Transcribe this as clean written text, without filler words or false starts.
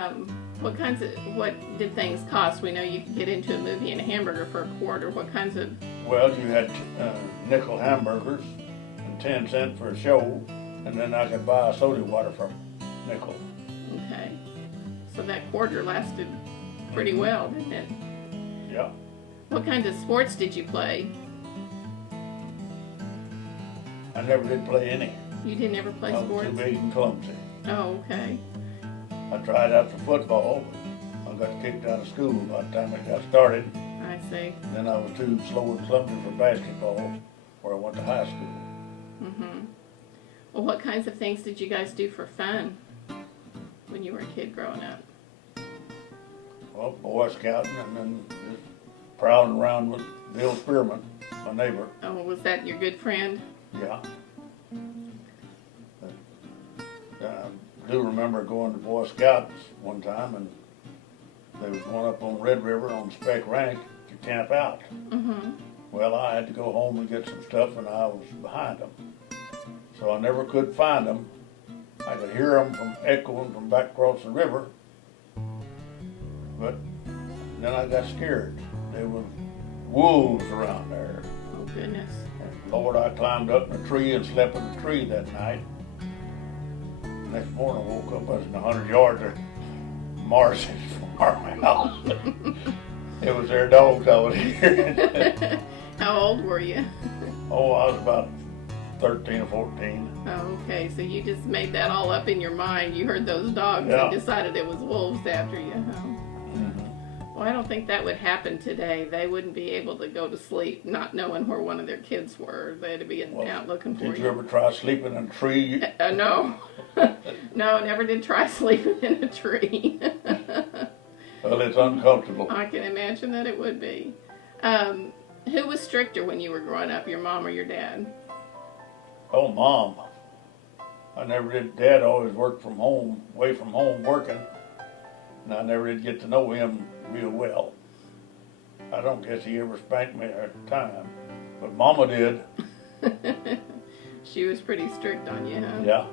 What did things cost? We know you could get into a movie and a hamburger for a quarter. What kinds of, Well, you had nickel hamburgers and 10 cents for a show, and then I could buy a soda water for a nickel. okay. So that quarter lasted pretty well, didn't it? Yeah. What kind of sports did you play? I never did play any. You didn't ever play I was sports? too big and clumsy. Oh, okay. I tried out for football, but I got kicked out of school by the time it got started. I see. Then I was too slow and clumsy for basketball, where I went to high school. Mm-hmm. Well, what kinds of things did you guys do for fun when you were a kid growing up? Well, Boy Scouting, and then just prowling around with Bill Spearman, my neighbor. Oh, was that your good friend? Yeah. I do remember going to Boy Scouts one time, and there was one up on Red River on Speck Ranch to camp out. Mm-hmm. Well, I had to go home and get some stuff, and I was behind them. So I never could find them. I could hear them from echoing from back across the river, but then I got scared. There was wolves around there. Oh, goodness. And Lord, I climbed up in a tree and slept in a tree that night. Next morning I woke up, I was in 100 yards of Morrison's farmhouse. It was their dogs I was hearing. How old were you? Oh, I was about 13 or 14. Oh, okay. So you just made that all up in your mind. You heard those dogs Yeah. and decided it was wolves after you. Huh? Mm-hmm. Well, I don't think that would happen today. They wouldn't be able to go to sleep not knowing where one of their kids were. They'd be out looking for Did you. you ever try sleeping in a tree? No. No, never did try sleeping in a tree. Well, it's uncomfortable. I can imagine that it would be. Who was stricter when you were growing up, your mom or your dad? Oh, Mom. I never did. Dad always worked from home, away from home working, and I never did get to know him real well. I don't guess he ever spanked me at the time, but Mama did. She was pretty strict on you, huh? Yeah.